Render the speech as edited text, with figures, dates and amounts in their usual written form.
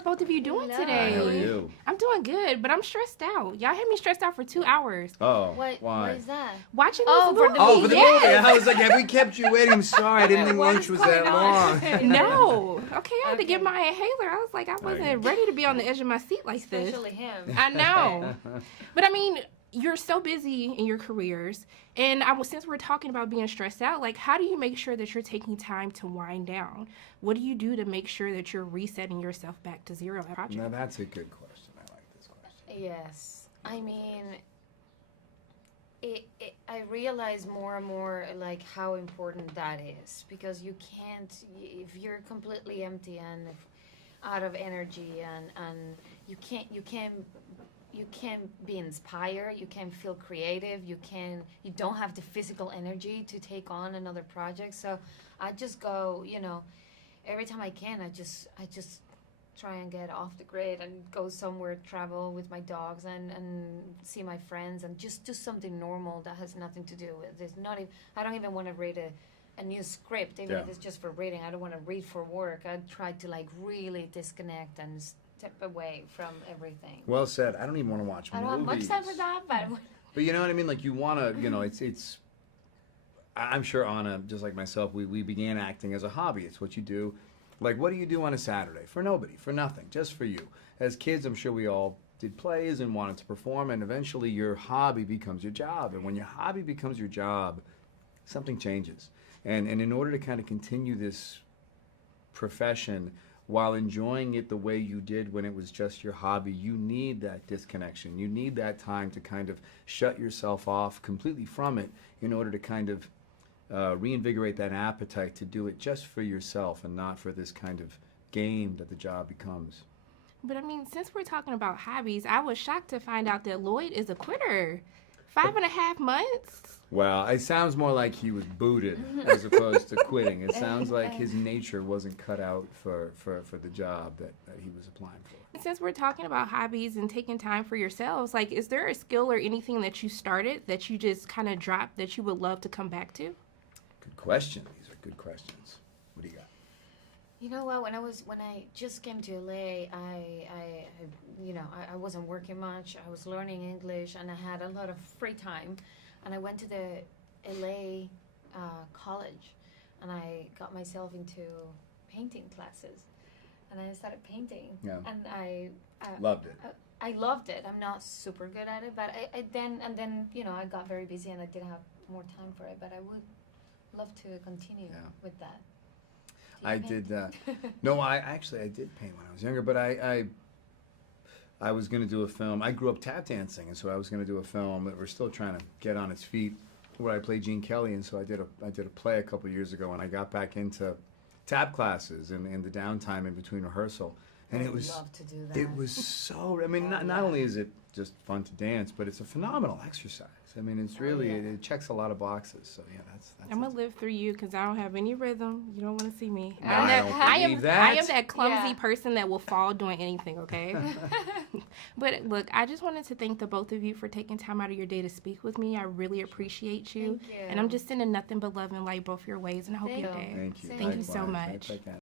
are both of you doing Hello. today? How are you? I'm doing good, but I'm stressed out. Y'all had me stressed out for 2 hours. Oh, What why? is that? Watching Oh, this for movie. the Oh, for the yes. movie. I was like, have we kept you waiting? I'm sorry. I didn't think What lunch is was going that on? long. No. Okay, I had to get Okay. my inhaler. I was like, I you wasn't go. ready to be on the edge of my seat like this. Especially him. I know. But I mean, you're so busy in your careers, and since we're talking about being stressed out, like, how do you make sure that you're taking time to wind down? What do you do to make sure that you're resetting yourself back to zero? Now, that's a good question. I like this question. Yes. I mean, I realize more and more like how important that is, because you can't, if you're completely empty and out of energy, and you can't be inspired, you can't feel creative, you don't have the physical energy to take on another project. So I just go, every time I can, I just try and get off the grid and go somewhere, travel with my dogs and see my friends, and just do something normal that has nothing to do with this. I don't even want to read a new script, even if it's just for reading. I don't want to read for work. I try to like really disconnect and step away from everything. Well said. I don't even want to watch I movies. don't have much time for that, But you know what I mean? Like, you want to, it's. I'm sure Anna, just like myself, we began acting as a hobby. It's what you do. Like, what do you do on a Saturday? For nobody, for nothing, just for you. As kids, I'm sure we all did plays and wanted to perform, and eventually your hobby becomes your job. And when your hobby becomes your job, something changes. And in order to kind of continue this profession while enjoying it the way you did when it was just your hobby, you need that disconnection. You need that time to kind of shut yourself off completely from it in order to kind of reinvigorate that appetite to do it just for yourself and not for this kind of game that the job becomes. But I mean, since we're talking about hobbies, I was shocked to find out that Lloyd is a quitter. 5.5 months? Well, it sounds more like he was booted as opposed to quitting. It sounds like his nature wasn't cut out for the job that he was applying for. Since we're talking about hobbies and taking time for yourselves, like, is there a skill or anything that you started that you just kind of dropped that you would love to come back to? Good question. These are good questions. What do you got? You know what? When I just came to LA, I wasn't working much. I was learning English, and I had a lot of free time. And I went to the LA college, and I got myself into painting classes, and I started painting. Yeah. And I Loved it. I loved it. I'm not super good at it, but I then I got very busy, and I didn't have more time for it. But I would love to continue with that. I did. No, I did paint when I was younger, but I was going to do a film. I grew up tap dancing, and so I was going to do a film that we're still trying to get on its feet, where I played Gene Kelly, and so I did a play a couple years ago, and I got back into tap classes in the downtime in between rehearsal, and it was love to do that. it was so. I mean, not only is it just fun to dance, but it's a phenomenal exercise. I mean, it's really it checks a lot of boxes. So yeah, that's I'm gonna live through you because I don't have any rhythm. You don't want to see me. No, I don't believe that. I am that clumsy Yeah. person that will fall doing anything. Okay. But look, I just wanted to thank the both of you for taking time out of your day to speak with me. I really appreciate you. Thank you. And I'm just sending nothing but love and light both your ways, and I hope Thank your you. day. Thank you. Thank you so Likewise. much. Right back at it.